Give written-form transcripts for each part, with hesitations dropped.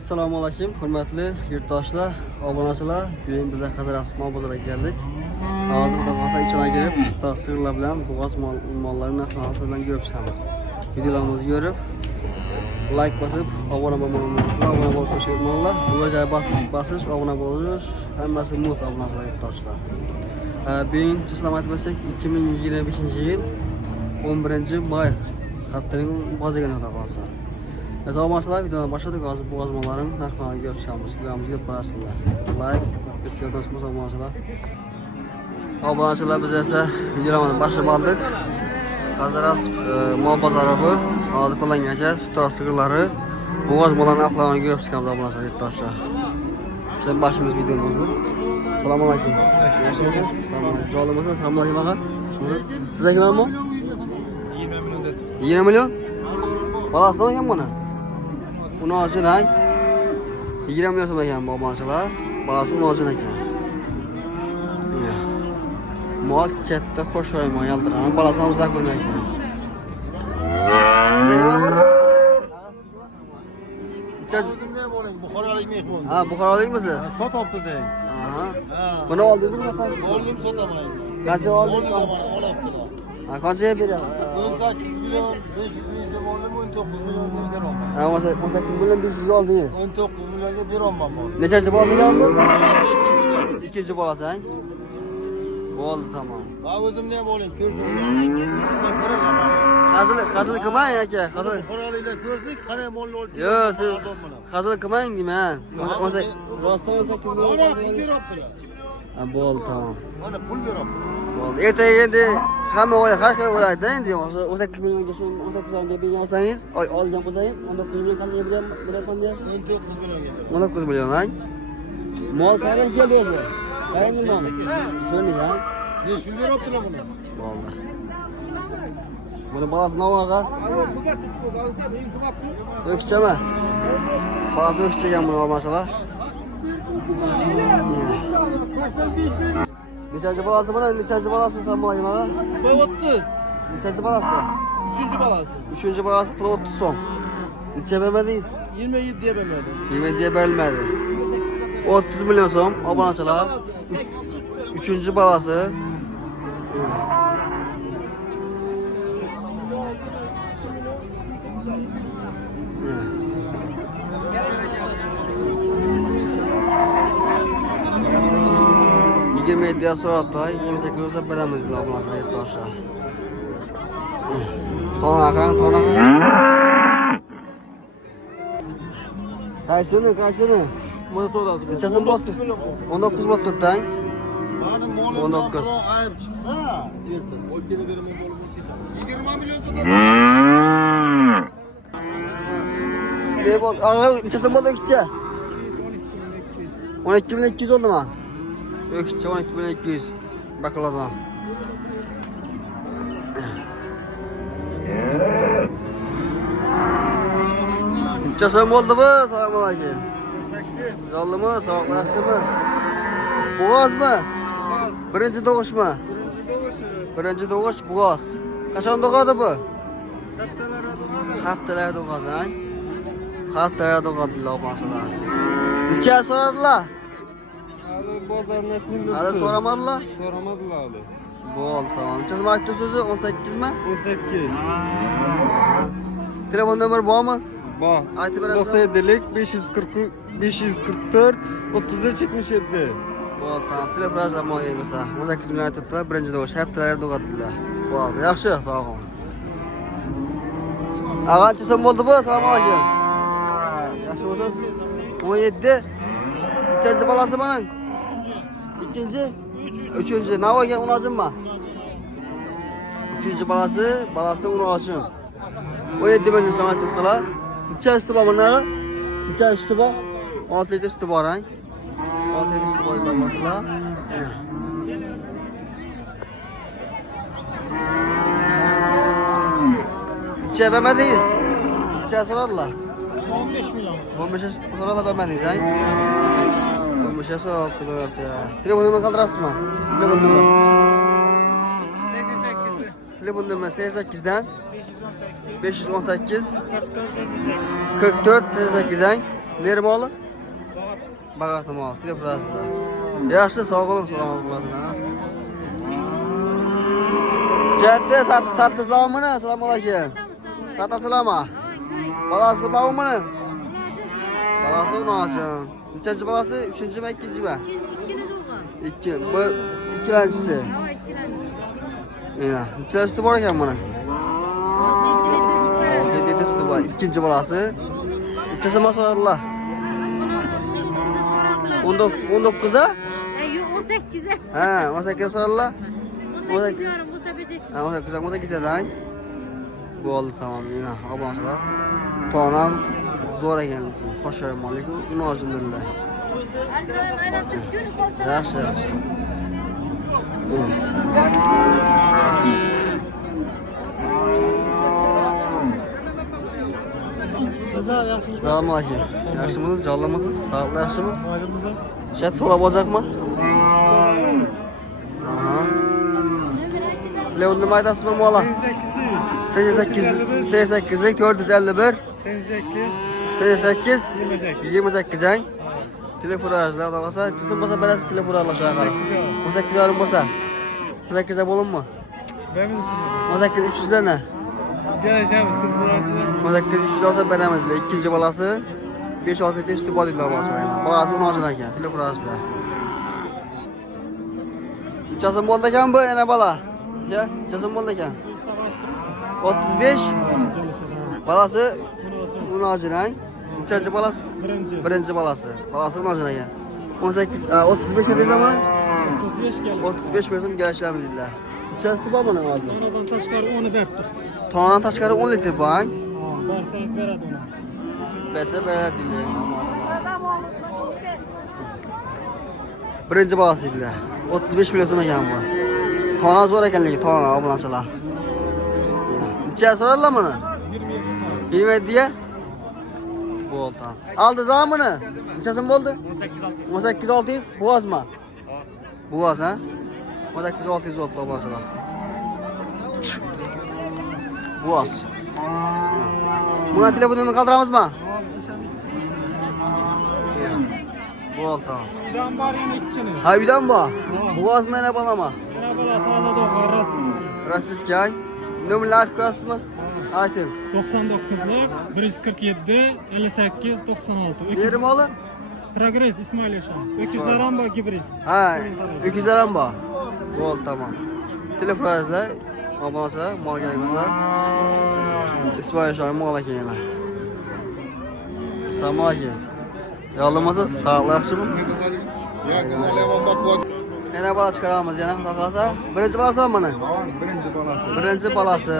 Assalomu alaykum, hurmatli yurtdoshlar, obunachilar. Bugun biz Qazarasiq mol bozoriga keldik. Hozir bu qasa ichine girib, sigirlar bilan bo'g'oz mollarini narxlarini bilan ko'rib chiqamiz. Videolarimizni ko'rib, like bosib, obuna bo'lmaganlar, obuna bo'lib qo'shilinglar. Videoga bosish, obuna bo'lish, hammasi mut obunachilar yurtdoshlar. Bugun chiqlamat bo'lsak 2025-yil 11-may haftaning bozoriga qolsa. Azalmasılar videodan başladık. Hazır bu azmaların narxlarını görüp çıkmışız. Videomuzu görüp barasınlar. Like, istiyorsanız bu azmalar. Abonachılar biz ise videolarımızı başlayıp aldık. Qazarasiq mol bozori bu. Hozir qo'llangancha stok sigirlari, bu azmalarning narxlarini görüp çıkamiz abonachılar yurtdoshlar. Bizning başımız videomuzni. Assalomu alaykum. Yaxshimisiz? Assalomu alaykum. Jolimizmi? Assalomu alaykum aka. Sizga kimmi? 20 milyon dedi. 20 milyon? Balasını oynayın bana. Bunu alsın ay. 20 milyon so'm ekan bu obunachilar. Balasi uni olsin ekan. Mol katta xo'shoyma yaltiraman. Balasi ham uzak bo'lgan ekan. Sevimli. Kimga bo'ling? Buxorolik mehmon. Ha, Buxorolikmisiz? Sot olibdi deng. Aha. Buni oldingizmi sotasiz? Oldim sotamayman. Qancha oldingiz? Olibdilar. Ha, qanchaga beryapsiz? 18 milyon 500 ming oldim, 19 milyon beraman. Ha, 18 milyon 500 ga oldingiz. 19 milyonga beraman bu. Nechanchi bo'lgan bu? Ikkinchi bolasi, ha? Bo'ldi, tamam. Va o'zimni ham oling, ko'rsin. Hazil qilmang aka, hazil. Buxoroliklar ko'rsak, qanday molni olib Yo, siz hazil qilmang deyman. Rostdan 18 milyon. beribdilar. Ha, bo'ldi, tamam. Mana pul beribdilar. Bo'ldi. Ertaga endi hamma har xil o'ylaydi endi. 18 millionga shu 18 millionga bergan olsangiz, olgan qo'ying, 19 million qanchaga beraman deyapsiz? 19 millionga beraman. 19 million, ha? Mol qayerdan keldi o'zi? Qayerdan? Shuni ha? 5 yil beribdilar buni. Bo'ldi. Buni balasi navoga? O'kchami? Balasi o'kchagan buni olmasalar. Nechanchi balasi buni? Nechanchi balasi sanmalayim aga? 30. Nechanchi balasi? 3. balası. 3-chi balasi pul 30 so'm. Necha bermadingiz? 27 diye vermedim. 20 diye berilmedi. 30 milyon so'm obunachilar. 3-chi balasi. Media so'rabdi, 28 bo'lsa beramiz deb obunachilar yurtdoshlar. Tona qarang, tona. Qaysini? Bana so'rasi bu. Nechasi bo'ldi? 19 bo'lib turibdi. Mani molim 19. ayib chiqsa, erta o'lkada beraman bo'lib ketadi. 20 million so'radi. Ne bo'ldi? Aga, nechasi bo'ldi o'kcha? 12 milyon 200 oldimi? O'kcha 12 milyon 200. Bakladan. Nechasi bo'ldi bu? Assalomu alaykum. 8. Jollimi? Sog' yaxshimi? Bo'g'ozmi? Birinchi tug'ishmi? Birinchi tug'ish bo'g'oz. Qachon tug'adi bu? Haftalar tug'adi, ha? Haftalar tug'adilar obunachilar. Necha so'radilar? Bozorni aytmaydi. Hali so'ramadilar? So'ramadılar hali. Bo'ldi, tamam. Nechasi maktub so'zi? 18 mi? 18. Telefon nomeri bormi? Bak. Aytib berasiz. 97'lik 544 33 77. Bo'ldi, tamam. Telefon raqami kerak bo'lsa, 18 million aytibdilar, birinchi tug'ish haftalar tug'adilar. Bo'ldi, yaxshi, sog' bo'ling. Qancha so'm bo'ldi bu? Assalomu alaykum. Yaxshi bo'lsangiz? 17. Nechanchi bolasi buning? İkinci, üçüncü. Navoga unajimmi? Üçüncü balasi unajim. 17 milyon so'm aytibdilar. Necha usti bor bunlar? Necha usti bor? 6 litre usti bor, ha? 6 litre usti bor deyapsizlar. Necha bermadingiz? Necha so'radilar? 15 milyon. 15 so'radilar bermadingiz, ha? Bu şey so'rabdi bo'lyapti. Telefon nomerini qoldirasizmi? Telefon nomeri. 88. Telefon nomeri 88 dan 518 44 88 ang Neri moli? Bag'atli mol, telefonasida. Yaxshi, sog' bo'ling, salomat bo'lasiz. Jaddi satdizlarmi? Assalomu alaykum. Satasizlarmi? Balasi bormi? Balasi unajon. Nechanchi balasi? 3-mi, 2-mi? Ikki. Bu ikkilanchisi. Mana, necha suti bor ekan buni? 6 litr suti bor. Ikkinchi balasi. Nechasi masoratlar? 19'a? Yo'q, 18'a. Ha, 18 so'radilar. 18 yarim bo'lsa bejek. Ha, 18 gitadi. Bo'ldi, tamam. Mana, obunachilar. Tonam zo'r ekan. Xo'sh-omonlik, unojimdillar. Arkadan aylantirib kun qolsa. Yaxshi, yaxshi. Assalomu alaykum. Yaxshimisiz? Jonlimisiz? Sog'lik yaxshimi? Shat so'rab olacakmi? Aha. Telefon nima aytasizmi mola? 88 451 88 28 ang. Telefon arasida olsa, chizim bo'lsa berasiz telefon aralashib qarab. 18 yarim bo'lsa. 18 da bo'linmi? 18 300 dana. 18 300 olsa beramiz. Ikkinchi balasi 5-6 litre suti bor dedilar boshlaylar. Balasi unojin ekan, telefon arasida. Chazim bo'ldi ekan bu yana bala. Ya, chazim bo'ldi ekan. 35 balasi unojin ang. Nechanchi balasi? Birinchi balasi. Balasi unojin ekan. 18 35 dedingmi? 35 bo'lsa kelishamiz dedilar. Nechasi bor buni hozir? Tonadan tashqari 10 berdi. Tonadan tashqari 10 litr bor. Bersangiz beradi uni. Bersa beradi dedilar. Birinchi balasi dedilar. 35 million so'm ekan bu. Tona zo'r ekanligi, tona obunachilar. Necha so'radilar buni? 27 ya? Bo'ldi. Aldi zamini. Nechasi bo'ldi? 18 600. Bo'g'azmi? Bo'g'az, ha? 18 600 oldu obunachilar. Bo'g'az. Buna telefonini qoldiramizmi? Bo'ldi, tamam. Uydan bor yana ikkini. Ha, uydan bor. Bo'g'azmi yana balama? Yana bola xonada qarasiz. Rasizga nomerni aytib qo'yasizmi? Ayting. 99'lik 147 58 96. Yerim ola? Progress İsmail Yaşar. Öküzler amba gibri. Ha, öküzlerim bor. Bo'ldi, tamam. Telefoningizda obunachilar mol kerak bo'lsa İsmail Shoy mol ekan yana. Assalomu alaykum. Yollamasiz, sog'lik yaxshimi? Yana bola chiqaramiz yana, xudo xolasa. Birinchi balasi mana. Birinchi balasi.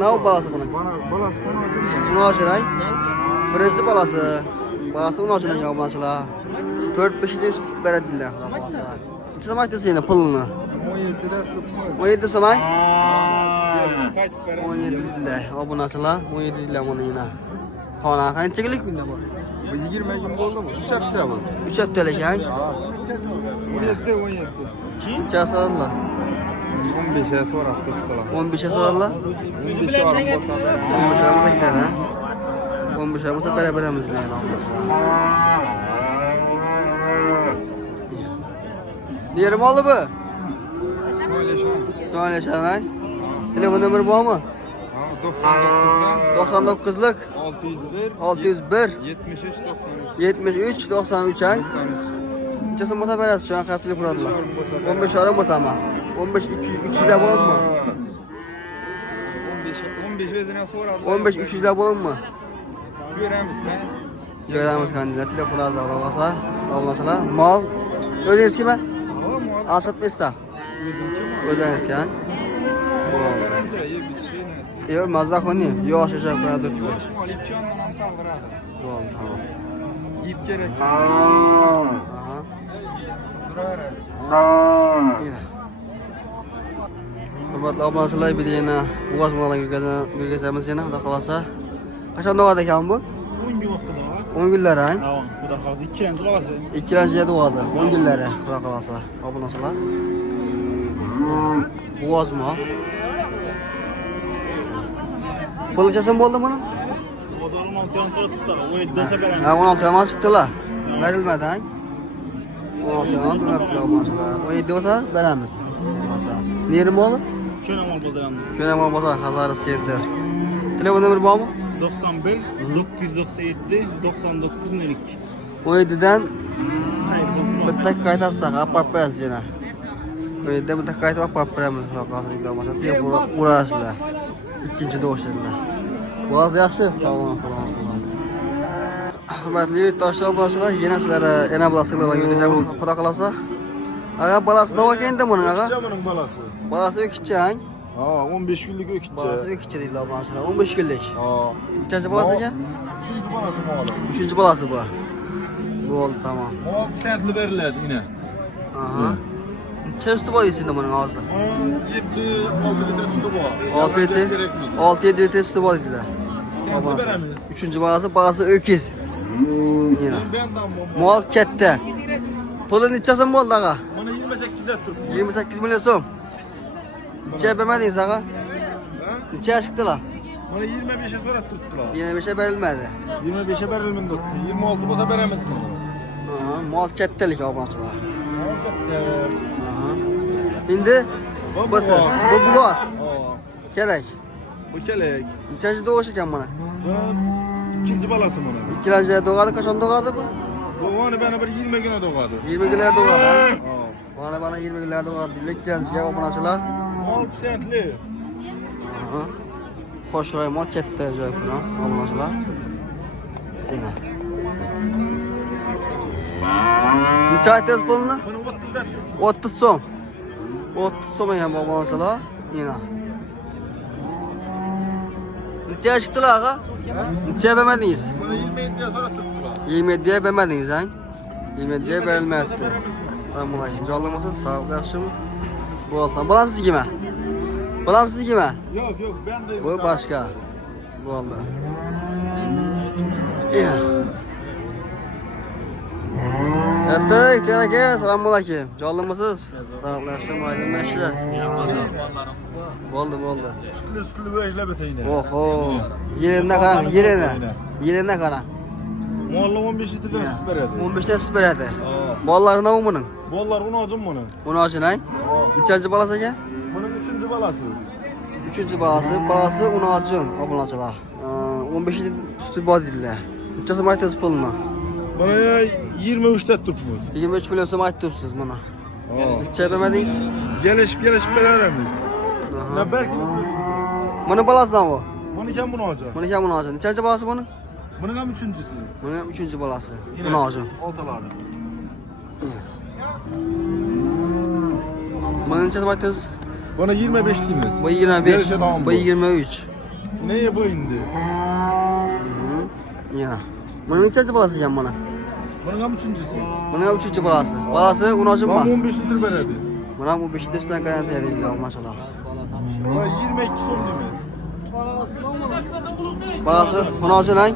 Nima balasi buni? Balası Unojin. Birinchi balasi. Balasi unojin ekan obunachilar. 4-5 yil beradilar, xudo xolasa. Necha so'm aytasiz yana pulni? 17 so'm. 17 dedilar. Obunachilar 17 dedilar buni yana. Tona qancha kunlik bunda bor? 20 gün oldu mu? 3 hafta bu. 3 haftalik ekan. 17. Necha so'radilar? 15'e sonra tuttular. 15'e so'radilar. 15'e var mı? 15'e olsa gitadi, ha? 15'e olsa beraberamiz deydi obunachilar. Yerim oldu bu? İsmail Yaşar. İsmail Yaşar, ha? Telefon nomeri bormi? 99'dan 99'lik 601 601 73 93 73 93 ang. 93. Nechasi bo'lsa berasiz, shu an haftalik bo'ladilar. 15 yarim bo'lsami? 15 300 da bo'ladimi? 15 özüne sonra 15 300 da bo'ladimi? göremiz ben. Göramiz kandilar, telefoningizda olsa, obunachilar, mol o'zingizmi? Alsatmaysiz. Özümki mi? O'zingizga. Mola garanti iyi bir şey neyse. Yo'q, mazza qilni. Yosh yashab qo'yadi. Yoş mal 2 yandan saldırады. Bo'ldi, tamam. Yiyip gerek. Aha. Durarı. Hurmatli obunachilar, bir yana Bo'g'oz mollaga yurgazamiz yana, xudo xolasa. Qachon doğadi ekan bu? 10 gün vaqtida var. 10 kunlar, ha? Tamam, xudo xohlasa ikkilanchi bolasi. Ikkilanchiga doğadi. 10 kunlari, xudo xolasa. Obunachilar. Bo'g'oz mol. Pul necha so'm bo'ldi buni? Bazarın 16 yan sonra tutar. 17 dese veremez. Ha 16 yaman çıktılar. Verilmedi ha. 16 yaman vermediler obunaçılar. 17 olsa veremiz. Neyri mi olur? Köne mal bazarında. Könem olmasa Hazarı Seyirler. Telefon numara var mı? 91 997 99 02. 17'den Hayır basma. bir tek kayıt atsak apart parası yine. 17'den bir tek kayıt apart paramız kalkası gibi olmasa diye uğraştılar. İkinci doğuş dediler. Bu arada yaxşı. Sağ olun. Hürmetli yurttaşlar obunaçılar, yine sizlere ene bulasıqlardan yürüyeceğim Xuda qalasa. Ağa balası ne var kendi bunun ağa? Bunun balası. Balası ökütçe ha? Ha 15 günlük ökütçe. Balası ökütçe değil obunaçılar. 15 günlük. Ha. Kaçıncı balası ki? 3. balası mı oğlum? 3. balası bu. Bu oldu tamam. O sentli verildi yine. Aha. Çeşitli var içinde bunun ağzı. Onun 7-6 litre sütü bu. 6 litre, 6-7 litre sütü var dediler. Sentli veremiz. 3. balası öküz. Yine. Ben de Mal kette. Pulun içəsin mi oldu ağa? Bana 28'de tut. 28 milyon so'm. Neçə vermədiniz ağa? Ha? Neçə çıxdılar? Bana 25'e sonra tuttular. 25'e verilmədi. 25'e verilmin tuttu. 26 olsa veremez mi? Aha, mal kettelik obunaçılar. Aha. İndi Bu bası, bu boğaz. Kelek. Bu kelek. Neçənci doğuş ikən buna? Bana ikinci balası bana. İkincə doğadı, kaçan doğadı bu? Bu bana bana bir 20 güne doğadı. 20 günlər doğadı ha? Ha. Bana 20 günlər doğadı. İkinciyə obunaçılar. Mal sentli. Aha. Xoş ray mal ketdə joy buna obunaçılar. Yine. Neçə aytdınız pulunu? Bana 30'da tut. 30 so'm. 30 so'm ham obunaçılar. Yine. Neçə çıxdılar ağa? Neçə vermədiniz? Bana 27'ye sonra tuttular. 27'ye vermədiniz ha? 27'ye verilməyətdi. Tamam ulan, canlımısın, sağlıqlı yaxşımı? Bu olsan. Balam siz kimə? Balam siz kimə? Yok yok ben de. Bu başqa. Bu oldu. Sətdik, teneke, selamun aleyküm. Canlımısınız? Sağlıqlı yaxşımı, aydın məşlə. Oldu. Sütlü vejle beteyine. Oho. Yerine karan, yerine. Yerine karan. Mualla 15 litreden süt veredi. 15'ten süt veredi. Ha. Balları ne bunun? Bollar bunu acım bunu. Onu acın ha? Ha. Neçənci balası ki? Bunun 3. balası. 3. balası onu acın. Abunacılar. 15 sütü bal dediler. Neçəsi maytız puluna? Bana ya 23'te tutmuş. 23 milyon soma aytdıpsınız bana. Ha. Neçə vermədiniz? Gelişip beraberiz. Aha. Ya belki Bunun balası ne bu? bunu kim bunu alacak? Bunu kim bunu acın? Neçənci balası bunun? Bunun hem üçüncüsü. Bunun 3. balası. Bunu acın. Oltalarda. Bunun neçəsi maytız? Bana 25 dimiz. Bu 25. Yarışa devam Bu bu. 23. Neye bu indi? Ya. Bunun neçənci balası ki bana? Bunun hem üçüncüsü. Bunun 3. balası. Balası onu acın Bana mı? 15 litre veredi. Buna bu 5 litresinden garanti edildi ya maşallah. Bana 22 son dimiz. Balası onu acın lan.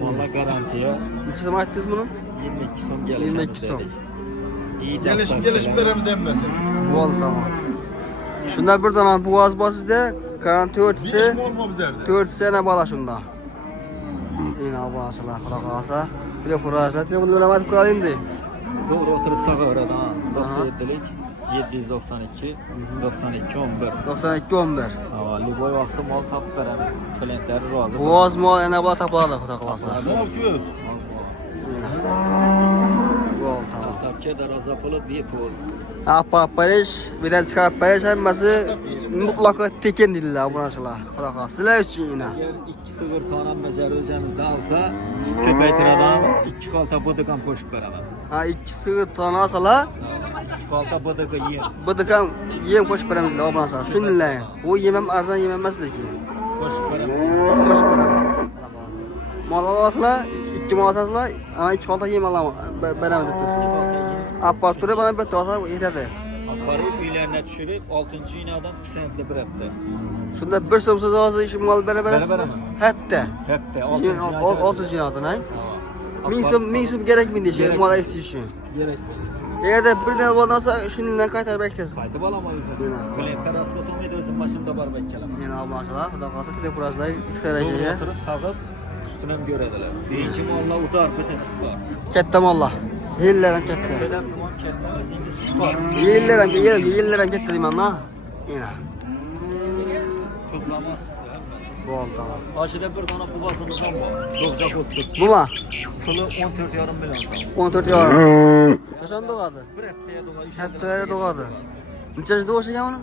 Valla garantiye Neçə zaman etdiniz bunu? 22 son gelir. 22 son. İyi Gelişip beraberiz emmesin. Bu oldu tamam. Şunda bir dana bu az bas sizde garanti Bir iş örtüsü mi olma bizlerde? 4 sene bala şunda. Yine abasılar kalkasa. Telefon arasında telefonu bilemedik kadar indi. Doğru oturup sağa öğredi ha. 97'lik 792 92 11. 92 11. Liboy vakti mal tap veremiz. Klentleri razı. Bu az mal ene bala tapladı kalkasa. Mal köyü. Bu oldu tamam. Hesapçı da razı pulu bir pul. Apariş, birden çıkarıp pariş hemmesi mutlaka teken diller abunacılar. Kalkasa. Sizler için yine. Eğer 2 sığır tane mezar özemizde alsa süt köpeytir adam 2 kalta bıdıkan koşup ver adam. Ha 2 sığır tane alsalar 2 kalta bıdıkı yiyin. bıdıkan yem koş paramızla abunacılar. Şununla. O yemem arzan yememezdi ki. Koşup veremiz. Koş paramız. Mal alasılar, 2 mal alsalar, ana 2 kalta yem alamam. Beremedik diyorsun. Apartörü bana bir tutarsa yeterdi. Aparı üyelerine düşürüp 6. inadan sentle bir hepte. Şunda bir somsuz ağzı işi mal beraber. Beraber mi? Hepte. Hepte 6. inadan. 30 inadın ha. Min som gerek mi diye Gerek. mala ihtiyacı. Gerek. Eğer de birden olmasa şimdiden kaytar beklesin. Qaytib olaman o'zim. Yine. Klientlar aslo turmaydi o'zim başımda borib aytganman. Yine almasalar, bu da kalsa telepurasıda tıkararak To'g'ri geliyor. o'tirib savdo ustini ham ko'radilar. Keyingi mollar o'tar, bitta sut bor. Katta mollar. Yillerim katta. To'lab turgan katta emas, endi sut bor. Yillerim katta deyman ha. Yine. Tuzlama sut hammasi. Bu oldu tamam. Oshida bir dona quvasimiz ham bor. Do'qjaq o'tdi. Bu mu? Puli 14,5 million so'm. 14 euro. Kaçan doğadı? Bir haftaga doğar. Heptelere doğadı. Neçeci doğuş ekan onun?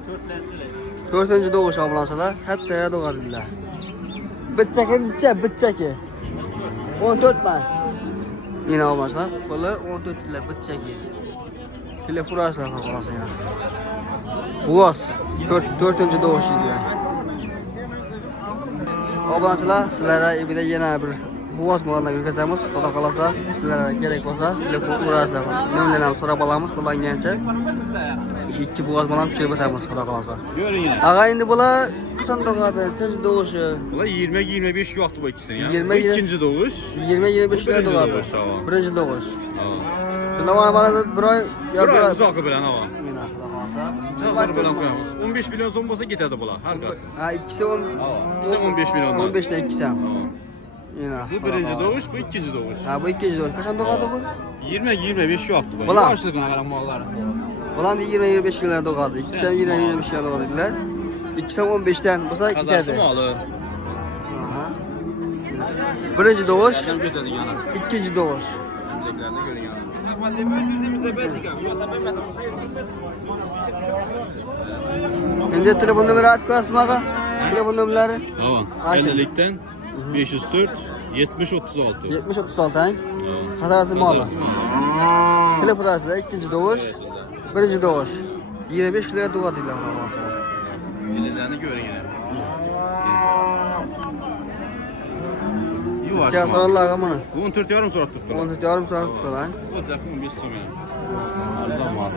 4-chilik. 4-cü doğuş ablansalar. Heptelere doğadılar. Bitçeki neçe? Bitçeki. 14 ben. Yine olmazlar. Pulu 14 lira bitçeki. Telefon arasında kapalasın ya. Buğaz. 4-cü doğuş idiler. Ablansalar sizlere bir de yine bir Buğaz malına göreceğimiz. Xudo kalasa sizlere gerek olsa telefon arasında. Nömrelerini sorup alamız. Buradan gelse. İki Buğaz malına düşürüp ötemiz. Xudo kalasa. Görün yine. Ağa indi bula kaçan doğadı? Neçeci doğuşu? Ulan 20-25 vakti bu ikisini ya. 20 Bu ikinci doğuş. 20-25 lira Birinci doğadı. doğuş, tamam. Birinci doğuş. Tamam. Bunda bana bir ay ya bir Bir ay. uzakı bilen ama. Yine Xudo kalasa. Çazları bilen koyamız. 15 milyon son olsa gitedi bula. Harikası. Ha ikisi 10. İkisi 15 milyondan. 15 ile ikisi. Tamam. Yine. Bu birinci doğuş, bu ikinci doğuş. Ha bu ikinci doğuş. Kaçan doğadı bu? 20-25 vakti bu. Ulan. Başlıkına kadar malları. Ulan bir 20-25 lira doğadı. İkisi 20-25 lira doğadılar. İkisi 15'ten basa Kazası giderdi. mı alır? Aha. Birinci doğuş, Sen gösterdin yana. ikinci doğuş. Öncekilerinde görün yana. Şimdi telefon numarası at koyasın ağa. Telefon numaraları. Tamam. Aynen. 50'likten 504 70 36. 70-36 ang. Tamam. Kazarası mı Kazası mı alır? Telefon arasında ikinci doğuş, birinci doğuş. 25 lira doğadılar olmasa. Ellerini görün yine. Yuvarlak. Çağ sorarlar ama bunu. 14 yarım sonra tuttu. 14 yarım saat tuttu lan. O takım bir sonu. Arzan var.